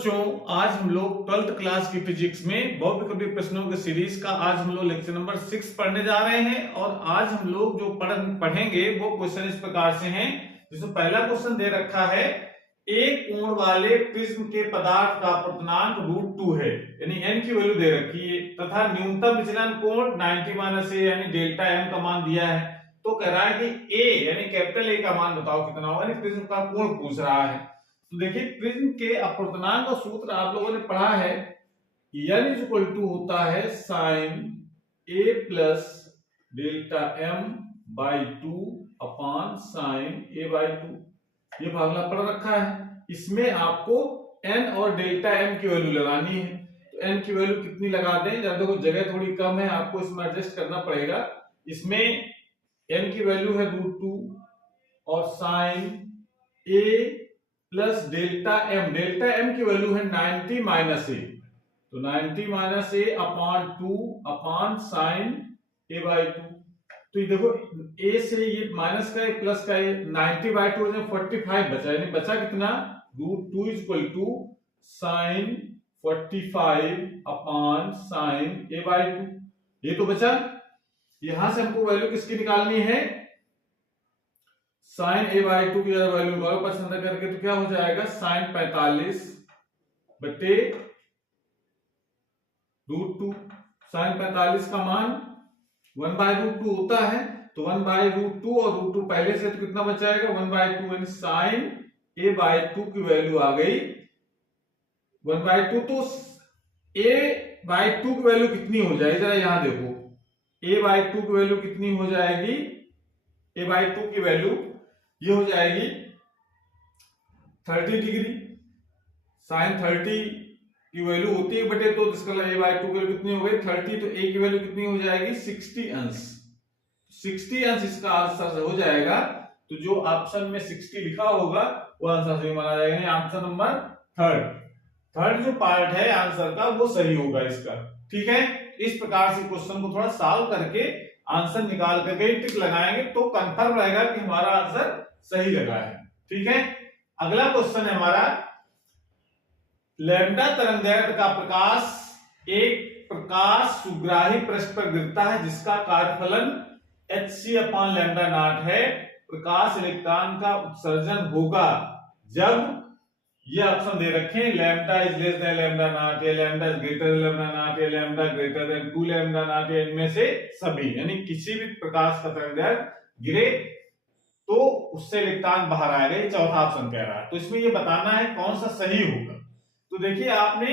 बच्चों, आज हम लोग 12th क्लास की फिजिक्स में बहुविकल्पी प्रश्नों के सीरीज का आज हम लोग लेक्चर नंबर 6 पढ़ने जा रहे हैं। और आज हम लोग जो पढ़ेंगे वो क्वेश्चन इस प्रकार से हैं। जिसमें पहला क्वेश्चन दे रखा है, एक कोण वाले प्रिज्म के पदार्थ का अपवर्तनांक √2 है, यानी n की वैल्यू दे रखी है, तथा न्यूनतम विचलन कोण 90 - a यानी डेल्टा m का मान दिया है। तो कह रहा है कि a यानी कैपिटल A का मान बताओ कितना होगा, यानी प्रिज्म का कोण पूछ रहा है। तो देखिए, प्रिज्म के अपवर्तनांक का सूत्र आप लोगों ने पढ़ा है, n = होता है sin a plus delta m/2 upon sin a/2। ये फार्मूला पढ़ रखा है। इसमें आपको n और डेल्टा m की वैल्यू लगानी है। तो n की वैल्यू कितनी लगा दें, जब देखो जगह थोड़ी कम है, आपको इसमें एडजस्ट करना पड़ेगा। इसमें n की वैल्यू है √2 और sin a plus delta m की वैल्यू है 90 - a, तो 90 - a upon 2 upon sin a/2। तो ये देखो, a से ये माइनस का है प्लस का है, 90/2 में 45 बचा, यानी बचा कितना, √2 = sin 45 अपान sin a/2। ये तो बचा। यहां से हमको वैल्यू किसकी निकालनी है, sin a/2 की वैल्यू निकालो पसंद करके। तो क्या हो जाएगा, sin 45 बटे √2। sin 45 का मान 1/√2 होता है, तो 1/√2 और √2 पहले से, तो कितना बचाएगा 1/2, यानी sin a/2 की वैल्यू आ गई 1/2। तो a/2 की वैल्यू कितनी हो जाएगी, जरा यहां देखो, a/2 की वैल्यू कितनी हो जाएगी, a/2 की वैल्यू ये हो जाएगी 30 डिग्री। sin 30 की वैल्यू होती है बटे, तो इसका a/2 की वैल्यू कितनी हो गई 30, तो a की वैल्यू कितनी हो जाएगी 60 अंश। 60 अंश इसका आंसर हो जाएगा। तो जो ऑप्शन में 60 लिखा होगा वो आंसर सही माना जाएगा। ऑप्शन नंबर थर्ड जो पार्ट है आंसर का वो सही होगा इसका। ठीक है, इस प्रकार से क्वेश्चन को थोड़ा सॉल्व करके आंसर निकाल करके टिक लगाएंगे तो कंफर्म रहेगा कि हमारा आंसर सही लगा है। ठीक है, अगला क्वेश्चन है हमारा, लैम्डा तरंगदैर्घ्य का प्रकाश एक प्रकाश सुग्राही पृष्ठ पर गिरता है जिसका कार्यफलन hc/λ0 है। प्रकाश इलेक्ट्रॉन का उत्सर्जन होगा जब, ये ऑप्शन दे रखे हैं, λ > λ0 या λ > λ0 या λ 2λ0 या इनमें से सभी, यानी किसी भी प्रकाश का तरंगदैर्घ्य गिरे तो उससे इलेक्ट्रॉन बाहर आएगा। ये चौथा ऑप्शन कह रहा है। तो इसमें ये बताना है कौन सा सही होगा। तो देखिए, आपने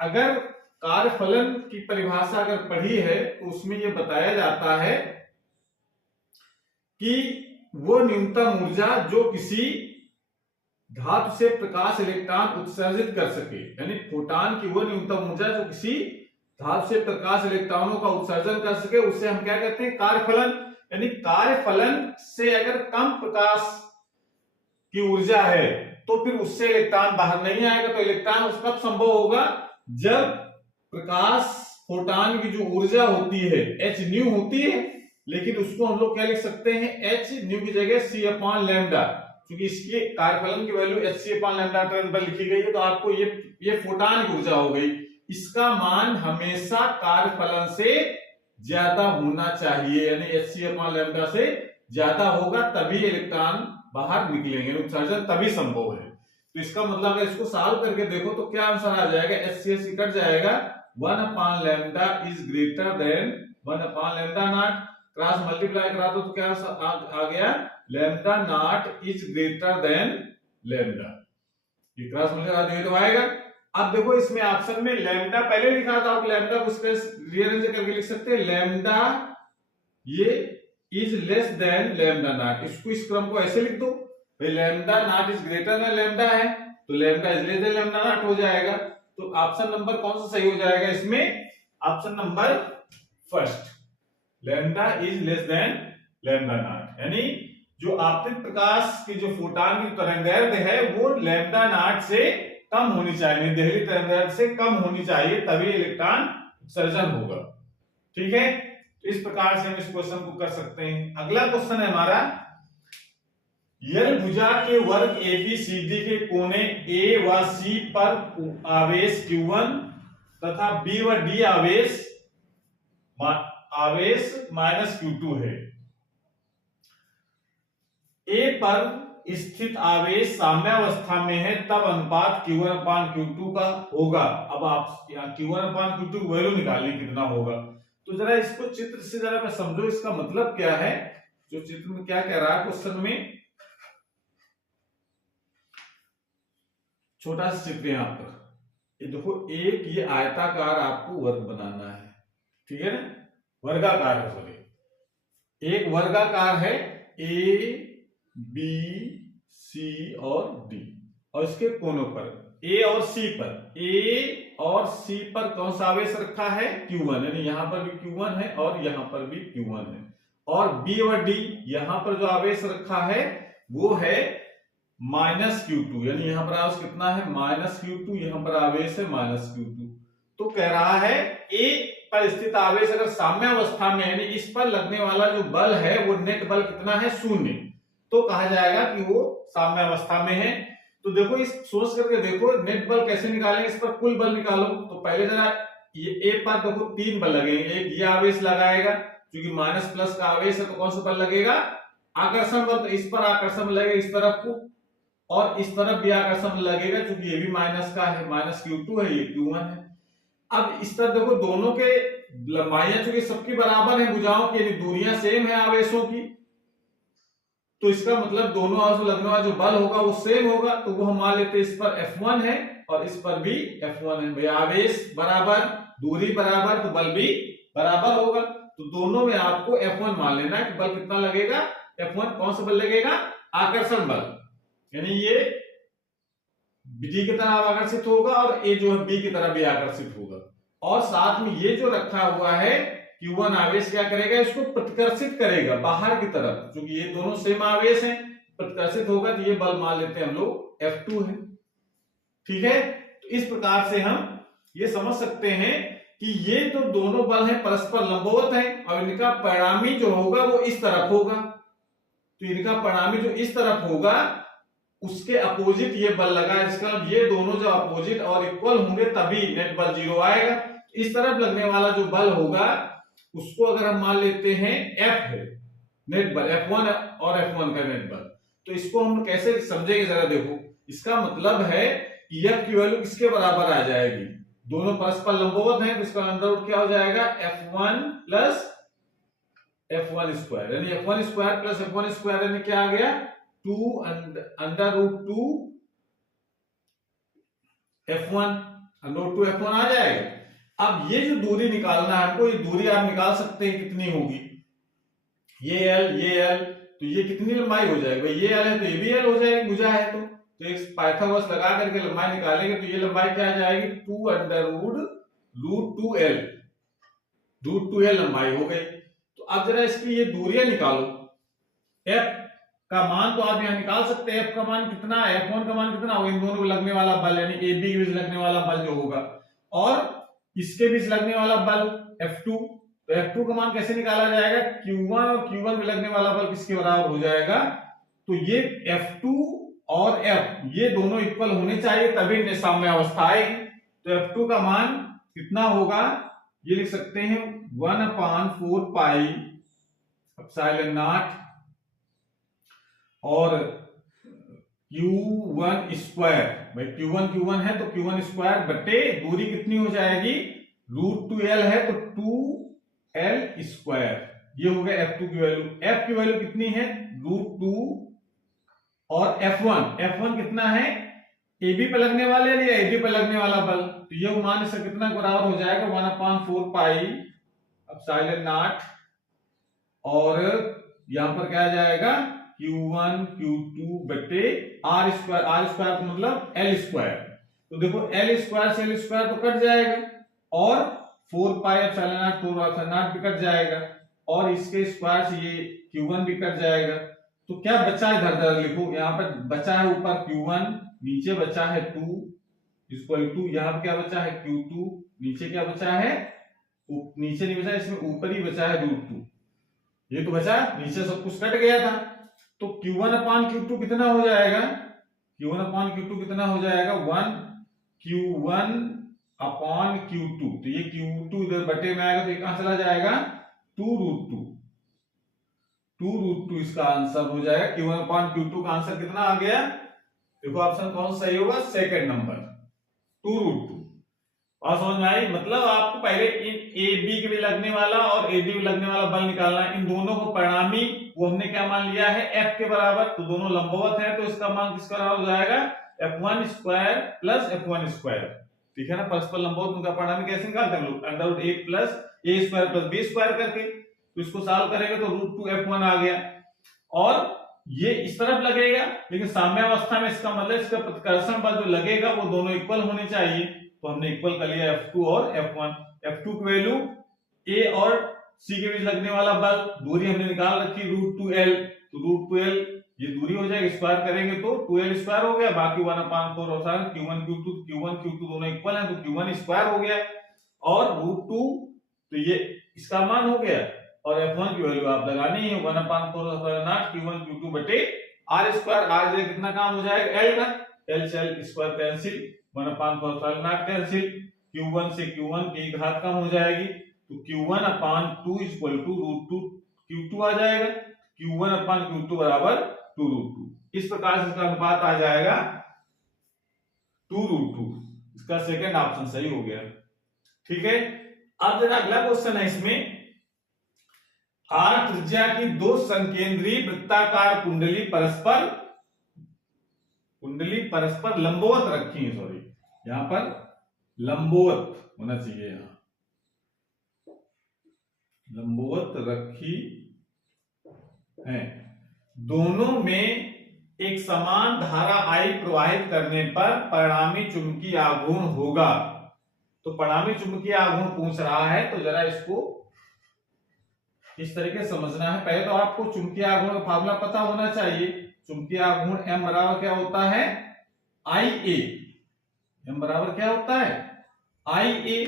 अगर कार्यफलन की परिभाषा अगर पढ़ी है तो उसमें ये बताया जाता है कि वो न्यूनतम ऊर्जा जो किसी धातु से प्रकाश इलेक्ट्रॉन उत्सर्जित कर सके, यानी फोटॉन की वो न्यूनतम ऊर्जा जो किसी धातु से प्रकाश इलेक्ट्रॉनों का उत्सर्जन कर सके, उससे हम क्या कहते हैं, कार्यफलन। यानी कार्यफलन से अगर कम प्रकाश की ऊर्जा है तो फिर उससे इलेक्ट्रॉन बाहर नहीं आएगा। तो इलेक्ट्रॉन उस कब संभव होगा, जब प्रकाश फोटॉन की जो ऊर्जा होती है hν होती है, लेकिन उसको हम लोग क्या लिख सकते हैं, hν की जगह c/λ, क्योंकि इसके कार्यफलन की वैल्यू hc/λ टर्म पर लिखी गई है। तो आपको ये फोटॉन की ऊर्जा हो गई, इसका मान हमेशा कार्यफलन से ज्यादा होना चाहिए, यानी hc/λ से ज्यादा होगा तभी इलेक्ट्रॉन बाहर निकलेंगे, उत्सर्जन तभी संभव है। तो इसका मतलब अगर इसको सॉल्व करके देखो तो क्या आंसर आ जाएगा, hc कट जाएगा, 1/λ is greater than 1/λ0। Cross multiply करा दो तो क्या आ गया, λ0 इज ग्रेटर देन λ। ये क्रॉस मल्टीप्लाई तो आएगा। अब देखो, इसमें ऑप्शन में लैम्डा पहले लिखा था, आप लैम्डा को इसके रीअरेंज करके लिख सकते हैं, लैम्डा ये इज लेस देन λ0। इसको इस क्रम को ऐसे लिख दो, भाई λ0 इज ग्रेटर देन लैम्डा है, तो लैम्डा इज लेस देन λ0 हो जाएगा। तो ऑप्शन नंबर कौन सा सही हो जाएगा इसमें, option number first, lambda is less than λ0। यानी जो आपतित प्रकाश की जो फोटॉन की तरंगदैर्घ्य है वो λ0 से कम होनी चाहिए, देहली तरंगदैर्घ्य से कम होनी चाहिए, तभी इलेक्ट्रॉन उत्सर्जन होगा। ठीक है, तो इस प्रकार से हम इस क्वेश्चन को कर सकते हैं। अगला क्वेश्चन है हमारा, यल भुजा के वर्ग ABCD के कोने A व C पर आवेश Q1 तथा B व D आवेश माइनस Q2 है। A पर स्थित आवेश साम्यावस्था में है तब अनुपात Q1/Q2 का होगा। अब आप यहाँ Q1/Q2 की वैल्यू निकालिए कितना होगा। तो जरा इसको चित्र से जरा मैं समझो इसका मतलब क्या है। जो चित्र में क्या कह रहा है क्वेश्चन में, छोटा सा चित्र यहाँ पर, ये देखो एक ये आयताकार आपको वर्ग बनाना है, ठीक है ना, वर्गाकार है, सॉरी एक वर्गाकार है A B C और D, और इसके कोनों पर A और C पर कौन सा आवेश रखा है Q1, यानी यहां पर भी Q1 है और यहां पर भी Q1 है, और B और D यहां पर जो आवेश रखा है वो है माइनस Q2, यानी यहां पर आवेश कितना है माइनस Q2, यहां पर आवेश है माइनस Q2। तो कह रहा है A पर स्थित आवेश अगर साम्यावस्था में, यानी इस पर लगने वाला जो बल है वो नेट बल कितना है, शून्य, तो कहा जाएगा कि वो साम्यावस्था में है। तो देखो इस सोच करके देखो नेट बल कैसे निकालेंगे, इस पर कुल बल निकालो। तो पहले जरा ये ए पर देखो 3 बल लगेंगे, एक ये आवेश लगाएगा क्योंकि माइनस प्लस का आवेश है, तो कौन सा बल लगेगा, आकर्षण बल, तो इस पर आकर्षण लगेगा इस तरफ को, और इस तरफ भी आकर्षण लगेगा क्योंकि ये भी माइनस का है, माइनस Q2 है, ये Q1 है। अब इस तरफ देखो दोनों के लंबाइयां चूंकि सबकी बराबर है भुजाओं की, यानी दूरियां सेम है आवेशों की, तो इसका मतलब दोनों आवेश में लगने वाला जो बल होगा वो सेम होगा, तो वो हम मान लेते हैं इस पर F1 है और इस पर भी F1 है। भाई आवेश बराबर, दूरी बराबर, तो बल भी बराबर होगा। तो दोनों में आपको F1 मान लेना है कि बल कितना लगेगा, F1 कौन सा बल लगेगा, आकर्षण बल, यानी ये D की तरफ आकर्षित होगा और A जो है B की तरफ भी आकर्षित होगा, और साथ में ये जो रखा हुआ है Q1 आवेश क्या करेगा, इसको प्रतिकर्षित करेगा बाहर की तरफ, क्योंकि ये दोनों सेम आवेश हैं, प्रतिकर्षित होगा, तो ये बल मान लेते हैं हम लोग F2 है, ठीक है। तो इस प्रकार से हम ये समझ सकते हैं कि ये तो दोनों बल हैं परस्पर लंबवत हैं, और इनका परिणामी जो होगा वो इस तरफ होगा, तो इनका परिणामी जो इस तरफ होगा उसके अपोजिट ये बल लगा, इसका मतलब ये दोनों जो अपोजिट और इक्वल होंगे तभी नेट बल 0 आएगा। इस तरफ लगने वाला जो बल होगा उसको अगर हम मान लेते हैं F है नेट बल, F1 और F1 का नेट बल, तो इसको हम कैसे समझेंगे जरा देखो। इसका मतलब है कि F की वैल्यू किसके बराबर आ जाएगी, दोनों परस्पर लंबवत हैं, तो इसका अंडर रूट क्या हो जाएगा, F1 प्लस F1 स्क्वायर, यानी F1 square plus F1 square, यानी क्या आ गया 2 under root 2 F1, under root 2 F1 आ जाएगा। अब ये जो दूरी निकालना है आपको, ये दूरी आप निकाल सकते हैं कितनी होगी, ये L, तो ये कितनी लंबाई हो जाएगी, भाई ये L है तो ये भी L हो जाएगी, भुजा है तो एक पाइथागोरस लगा करके लंबाई निकालेंगे, तो ये लंबाई क्या आ जाएगी 2 under root 2L, root 2L लंबाई हो गई। तो अब जरा इसकी ये दूरियां निकालो, F का मान तो आप यहां निकाल सकते हैं, F का मान कितना है, F1 का मान कितना होगा, इन दोनों को लगने वाला बल, यानी AB के बीच लगने वाला बल जो होगा, और इसके बीच लगने वाला बल F2, तो F2 का मान कैसे निकाला जाएगा, Q1 और Q1 में लगने वाला बल किसके बराबर हो जाएगा, तो ये F2 और F ये दोनों इक्वल होने चाहिए तभी साम्यावस्था आएगी। तो F2 का मान कितना होगा, ये लिख सकते हैं 1/4 पाई एप्सिलॉन नॉट और Q1 स्क्वायर, भाई Q1 है तो Q1 स्क्वायर बटे दूरी कितनी हो जाएगी, रूट 2L है तो 2L स्क्वायर, ये हो गया F2 की वैल्यू। F की वैल्यू कितनी है रूट 2, और F1 कितना है, AB पे लगने वाले या AB पे लगने वाला बल, तो ये मान इससे कितना बराबर हो जाएगा 1/4 पाई एप्सिलॉन नॉट, और यहां पर क्या आ जाएगा Q1 Q2 बटे R स्क्वायर तो मतलब L स्क्वायर, तो देखो L स्क्वायर से L स्क्वायर तो कट जाएगा, और 4 pi epsilon not 4 epsilon not भी कट जाएगा, और इसके स्क्वायर से ये Q1 भी कट जाएगा, तो क्या बचा है इधर लिखो, यहाँ पर बचा है ऊपर Q1, नीचे बचा है 2 इक्वल टू, यहाँ पर क्या बचा है Q2, नीचे क्या बचा है, नीचे नहीं बचा, इसमें ऊपर ही बचा है रूट 2, ये तो बचा, नीचे सब कुछ कट गया था। तो Q1/Q2 कितना हो जाएगा, Q1/Q2 कितना हो जाएगा 1 Q1/Q2। तो ये Q2 इधर बटे में आएगा तो ये कहां चला जाएगा 2√2, 2√2 इसका आंसर हो जाएगा। Q1/Q2 का आंसर कितना आ गया, देखो ऑप्शन कौन सा सही होगा, सेकंड नंबर 2√2। और समझ में आई, मतलब आपको पहले इन ए बी के भी लगने वाला और ए डी भी लगने वाला बल निकालना है। इन दोनों को परिणामी वो हमने क्या मान लिया है F के बराबर, तो दोनों लंबवत है तो इसका मान किसका बराबर हो जाएगा F1 square plus F1 square. ठीक है ना, परस्पर लंबवत उनका परिणामी कैसे निकालते हैं हम लोग, √a plus a square plus b square करके। तो इसको सॉल्व करेंगे तो √2F1 आ गया, और ये इस तरफ लगेगा, लेकिन साम्यावस्था में इसका मतलब इसका प्रतिकर्षण बल जो लगेगा वो दोनों इक्वल होने चाहिए। तो हमने इक्वल कर लिया F2 और F1। F2 की वैल्यू A और C के बीच लगने वाला बल, दूरी हमने निकाल रखी √2L, तो √2L ये दूरी हो जाएगी, स्क्वायर करेंगे तो 2L स्क्वायर हो गया, बाकी 1/4 होता है Q1 Q2 दोनों इक्वल हैं तो Q1 स्क्वायर हो गया, और √2 तो ये इसका मान हो गया, और F1 की वैल्यू आप लगानी है 1/4 Q1 Q2 बटे R स्क्वायर। R कितना काम हो जाएगा L का, L से L square cancel, 1/4 cancel, Q1 से Q1 की घात कम हो जाएगी, तो Q1/2 इक्वल टू √2 Q2 आ जाएगा, Q1/Q2 बराबर 2√2। इस प्रकार से इसका अनुपात आ जाएगा 2√2। इसका सेकंड ऑप्शन सही हो गया। ठीक है, अब जरा अगला क्वेश्चन है, इसमें R त्रिज्या की दो संकेंद्रीय वृत्ताकार कुंडली परस्पर लंबवत रखी है, सॉरी यहां पर लंबवत होना चाहिए, यहां लंबवत रखी है, दोनों में एक समान धारा I प्रवाहित करने पर परिणामी चुंबकीय आघूर्ण होगा। तो परिणामी चुंबकीय आघूर्ण पूछ रहा है, तो जरा इसको इस तरीके से समझना है। पहले तो आपको चुंबकीय आघूर्ण का फार्मूला पता होना चाहिए। चुंबकीय आघूर्ण M बराबर क्या होता है IA, M बराबर क्या होता है IA।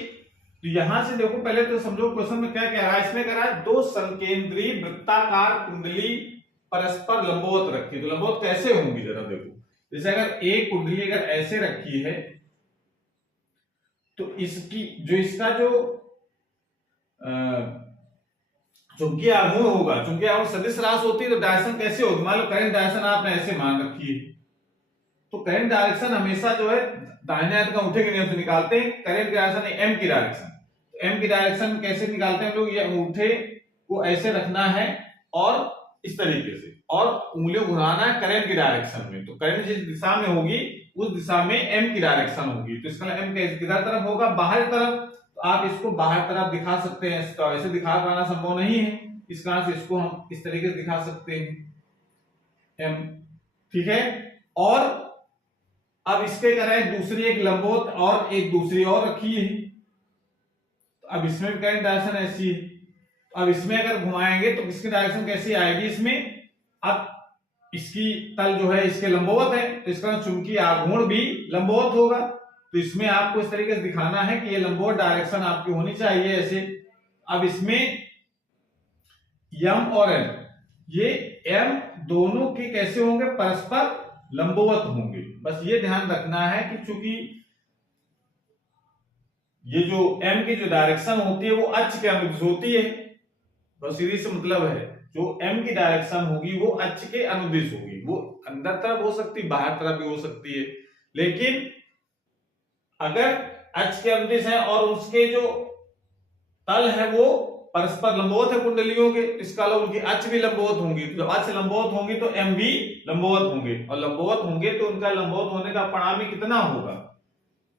तो यहां से देखो, पहले तो समझो क्वेश्चन में क्या कह रहा है, इसमें कह रहा है दो संकेंद्रीय वृत्ताकार कुंडली परस्पर लंबवत रखी। तो लंबवत कैसे होंगी जरा देखो, जैसे अगर एक कुंडली अगर ऐसे रखी है, तो इसकी जो इसका जो चुंबकीय आघूर्ण होगा, चुंबकीय आघूर्ण सदिश राशि होती है, तो डायरेक्शन कैसे होगी, मान लो करंट डायरेक्शन आपने ऐसे मान रखी है, तो करंट डायरेक्शन हमेशा जो है दाहिने हाथ का अंगूठे के नियम से निकालते हैं। करंट डायरेक्शन M की डायरेक्शन, तो M की डायरेक्शन कैसे निकालते हैं हम लोग, ये अंगूठे को ऐसे रखना है और इस तरीके से, और उंगलियों घुमाना है करंट की डायरेक्शन में। तो करंट जिस दिशा में होगी उस दिशा में M की डायरेक्शन होगी, तो इसका M किधर तरफ होगा, बाहर तरफ। तो आप इसको बाहर तरफ दिखा सकते हैं, इसका वैसे दिखा पाना संभव नहीं है, इस कारण से इसको हम इस तरीके से दिखा सकते हैं M। ठीक है, और अब इसके करें दूसरी एक लंबवत और एक दूसरी और रखी है, तो अब इसमें भी करंट डायरेक्शन ऐसी है। अब इसमें अगर घुमाएंगे तो किसकी डायरेक्शन कैसी आएगी इसमें, अब इसकी तल जो है इसके लंबवत है, तो इसका चुंबकीय आघूर्ण भी लंबवत होगा। तो इसमें आपको इस तरीके से दिखाना है कि ये लंबवत डायरेक्शन आपकी होनी चाहिए ऐसे। अब इसमें M और N, ये M दोनों के कैसे होंगे, परस्पर लंबवत होंगे। बस ये ध्यान रखना है कि चूंकि ये जो M की जो डायरेक्शन होती है वो अक्ष के अनुदिश होती है, बस सीधी से मतलब है, जो M की डायरेक्शन होगी वो अक्ष के अनुदिश होगी, वो अंदर तरफ हो सकती है बाहर तरफ भी हो सकती है, लेकिन अगर अक्ष के अनुदिश है और उसके जो तल है वो परस्पर लंबवत है कुंडलियों के, इसका मतलब उनकी अक्ष भी लंबवत होंगी। तो जब अक्ष लंबवत होंगी तो M भी लंबवत होंगे, और लंबवत होंगे तो उनका लंबवत होने का परिणामी कितना होगा,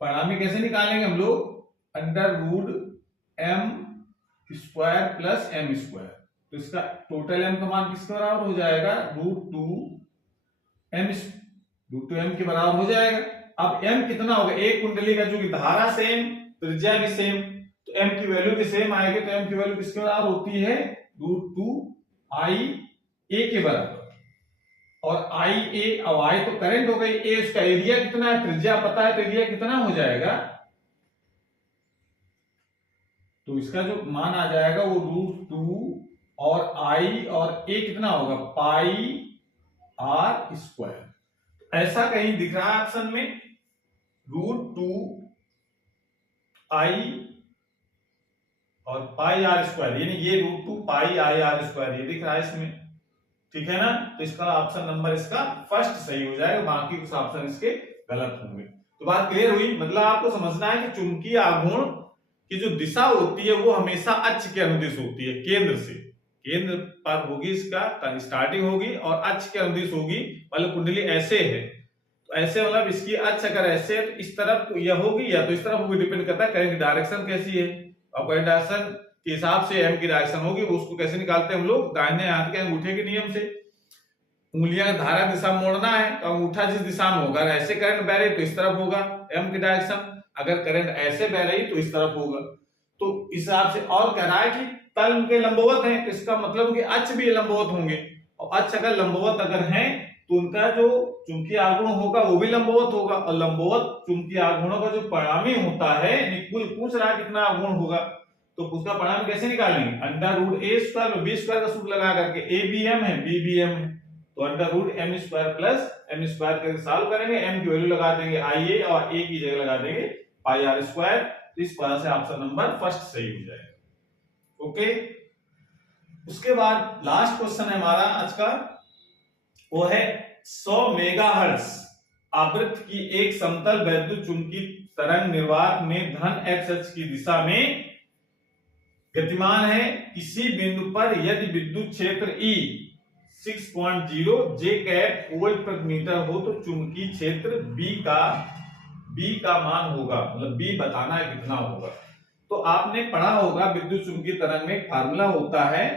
परिणामी कैसे निकालेंगे हम लोग, √M² प्लस M²। तो इसका टोटल M का मान किसके बराबर हो जाएगा, √2M के बराबर हो जाएगा। अब M कितना होगा, एक कुंडली का जो धारा सेम, त्रिज्या भी सेम, तो M की वैल्यू भी सेम आएगी, तो M की वैल्यू किसके बराबर होती है, √2IA के बराबर। और IA, अब I तो करंट हो गई, A उसका एरिया कितना है, त्रिज्या पता है, तो एरिया कितना हो जाएगा, तो इसका जो मान आ जाएगा वो √2 और I और A कितना होगा, पाई आर स्क्वायर। ऐसा कहीं दिख रहा है ऑप्शन में √2 आई और पाई आर स्क्वायर, यानी ये √2 पाई आई आर स्क्वायर ये दिख रहा है इसमें, ठीक है ना। तो इसका ऑप्शन नंबर इसका फर्स्ट सही हो जाएगा, बाकी कुछ ऑप्शन इसके गलत होंगे। तो बात क्लियर हुई। मतलब आपको समझना है कि चुंबकीय आघूर्ण की जो दिशा होती है वो हमेशा अक्ष के अनुदिश होती है, केंद्र से, केंद्र पर होगी इसका स्टार्टिंग होगी और अक्ष के अनुदिश होगी। मतलब कुंडली ऐसे है तो ऐसे मतलब इसकी अक्ष अगर ऐसे है तो इस तरफ यह होगी या तो इस तरफ होगी, डिपेंड करता है करंट की डायरेक्शन कैसी है। और करंट डायरेक्शन के हिसाब से एम की डायरेक्शन होगी, उसको कैसे निकालते हैं हम लोग, दाहिने हाथ के अंगूठे के नियम से। उंगलियां धारा दिशा मोड़ना है तो अंगूठा जिस दिशा में होगा, ऐसे करंट बह रही तो इस तरफ होगा एम की डायरेक्शन, अगर करंट ऐसे बह रही तो इस तरफ होगा। तो इस हिसाब से और कह रहा है कि तल उनके लंबवत है तो इसका मतलब कि अक्ष भी लंबवत होंगे, और अक्ष अगर लंबवत अगर है तो उनका जो चुंबकीय आघूर्ण होगा वो भी लंबवत होगा, और लंबवत चुंबकीय आघूर्णों का जो परिणामी होता है, कुल पूछ रहा है कितना आघूर्ण होगा, तो उसका परिणाम कैसे निकालेंगे, √a² में b² का सूत्र लगा करके, a b m है b b m है तो √m² प्लस m² करके सॉल्व करेंगे, m की वैल्यू लगा देंगे ia और a की जगह लगा देंगे पाई आर स्क्वायर। इस तरह से ऑप्शन नंबर फर्स्ट सही हो जाएगा। ओके, उसके बाद लास्ट क्वेश्चन है हमारा आज का, वो है 100 मेगाहर्ट्ज आवृत्ति की एक समतल वैद्युत चुंबकीय तरंग निर्वात में धन x अक्ष की दिशा में गतिमान है। किसी बिंदु पर यदि विद्युत क्षेत्र E 6.0 J कैप वोल्ट प्रति मीटर हो तो चुंबकीय क्षेत्र B का मान होगा, मतलब B बताना है कितना होगा। तो आपने पढ़ा होगा विद्युत चुंबकीय तरंग में फार्मूला होता है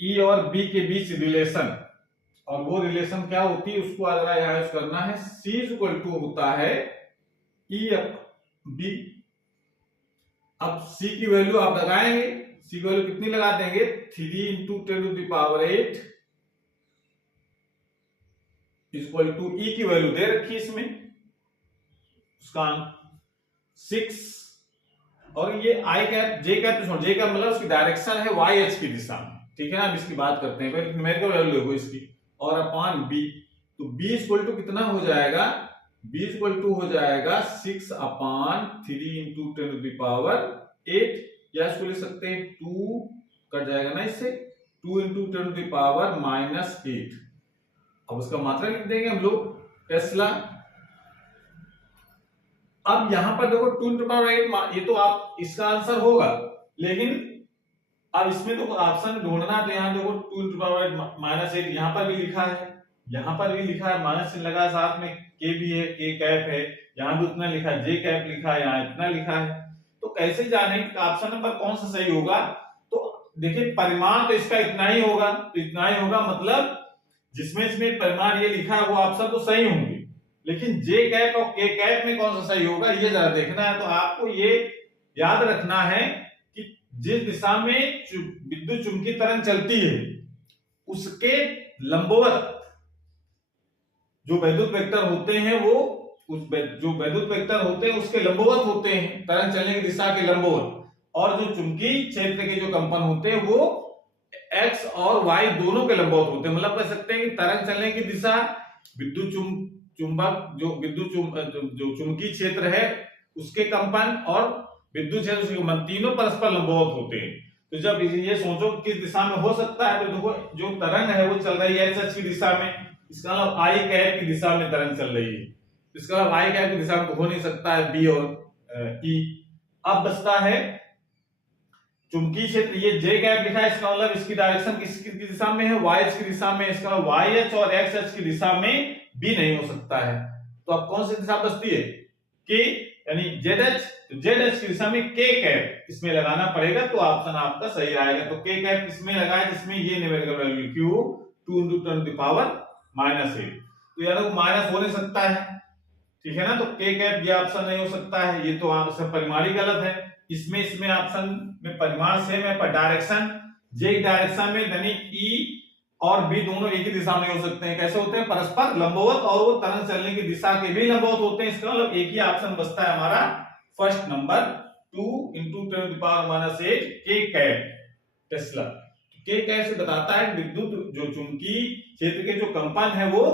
E और B के बीच रिलेशन, और वो रिलेशन क्या होती है उसको अगर यहाँ यूज करना है, C होता है E/B। अब C की वैल्यू आप लगाएंगे, C की वैल्यू कितनी लगा देंगे, 3 × 10⁸ इक्वल टू E की वैल्यू दे रखी इसमें, उसका 6, और ये I कैप J कैप तो J का मतलब उसकी डायरेक्शन है y अक्ष की दिशा में, ठीक है ना। अब इसकी बात करते हैं, पहले न्यूमेरिकल वैल्यू देखो इसकी, और अपॉन B, तो B इक्वल टू कितना हो जाएगा, B इक्वल टू हो जाएगा 6/3 × 10⁸, या इसको लिख सकते हैं 2 कट जाएगा ना इससे, 2 × 10⁻⁸। अब उसका मात्रा लिख देंगे हम लोग टेस्ला। अब यहां पर देखो 2 × 10⁸, ये तो आप इसका आंसर होगा, लेकिन अब इसमें तो ऑप्शन ढूंढना, तो यहाँ देखो 2 × 10⁻⁸ यहाँ पर भी लिखा है, यहाँ पर भी लिखा है, माइनस चिन्ह लगा, साथ में के भी है, के कैप है, यहाँ भी उतना लिखा है, जे कैप लिखा है, यहाँ इतना लिखा है। तो कैसे जाने कि ऑप्शन नंबर कौन सा सही होगा, तो देखिए परिमाण तो इसका इतना ही होगा, तो इतना ही होगा, मतलब जिसमें इसमें परिमाण ये लिखा है वो ऑप्शन तो सही होंगे, लेकिन जे कैप और के कैप में कौन सा सही होगा ये जरा देखना है। तो आपको ये याद रखना है कि जिस दिशा में विद्युत चुंबकीय तरंग चलती है उसके लंबवत जो वैद्युत वेक्टर होते हैं, वो जो वैद्युत वेक्टर होते हैं उसके लंबवत होते हैं, तरंग चलने की दिशा के लंबवत, और जो चुंबकीय क्षेत्र के जो कंपन होते हैं वो x और y दोनों के लंबवत होते हैं। मतलब कह सकते हैं कि तरंग चलने की दिशा विद्युत चुंबक जो चुंबकीय क्षेत्र है उसके कंपन और विद्युत क्षेत्र उसके कंपन तीनों परस्पर लंबवत होते हैं। तो जब ये सोचो किस दिशा में हो सकता है, तो देखो जो तरंग है वो चल रही है x अक्ष की दिशा में, इसका मतलब I कैप की दिशा में तरंग चल रही है, इसका मतलब I कैप की दिशा में तो हो नहीं सकता है B और E। अब बचता है चुंबकीय क्षेत्र, ये J कैप लिखा है, इसका मतलब इसकी डायरेक्शन किसकी दिशा में है, y अक्ष की दिशा में, इसका मतलब y अक्ष और x अक्ष की दिशा में B नहीं हो सकता है। तो अब कौन सी दिशा बचती है, K यानी Z अक्ष, तो Z अक्ष की दिशा में K कैप इसमें लगाना पड़ेगा, तो ऑप्शन आपका सही आएगा। तो K कैप किसमें लगाए, जिसमें ये न्यूमेरिकल वैल्यू Q 2 × 10⁻⁸, तो यार माइनस हो नहीं सकता है, ठीक है ना। तो K कैप ये ऑप्शन नहीं हो सकता है, ये तो आपसे परिमाण ही गलत है। इसमें ऑप्शन में परिमाण सेम है पर डायरेक्शन, J डायरेक्शन में यानी E और B दोनों एक ही दिशा में हो सकते हैं। कैसे होते हैं, परस्पर लंबवत, और वो तरंग चलने की दिशा के भी लंबवत होते हैं। इसका मतलब एक ही ऑप्शन बचता है हमारा first number 2 × 10⁻⁸ K cap Tesla. के कैसे बताता है विद्युत जो चुंबकीय क्षेत्र के जो कंपन है वो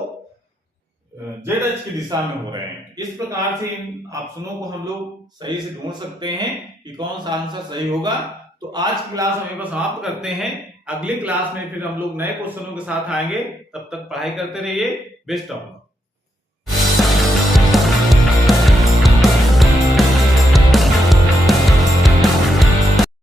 जेड अक्ष की दिशा में हो रहे हैं। इस प्रकार से इन ऑप्शनों को हम लोग सही से ढूंढ सकते हैं कि कौन सा आंसर सही होगा। तो आज की क्लास हम यहीं पर समाप्त करते हैं। अगली क्लास में फिर हम लोग नए क्वेश्चनों के साथ आएंगे। तब तक पढ़ाई करते रहिए। Best of luck.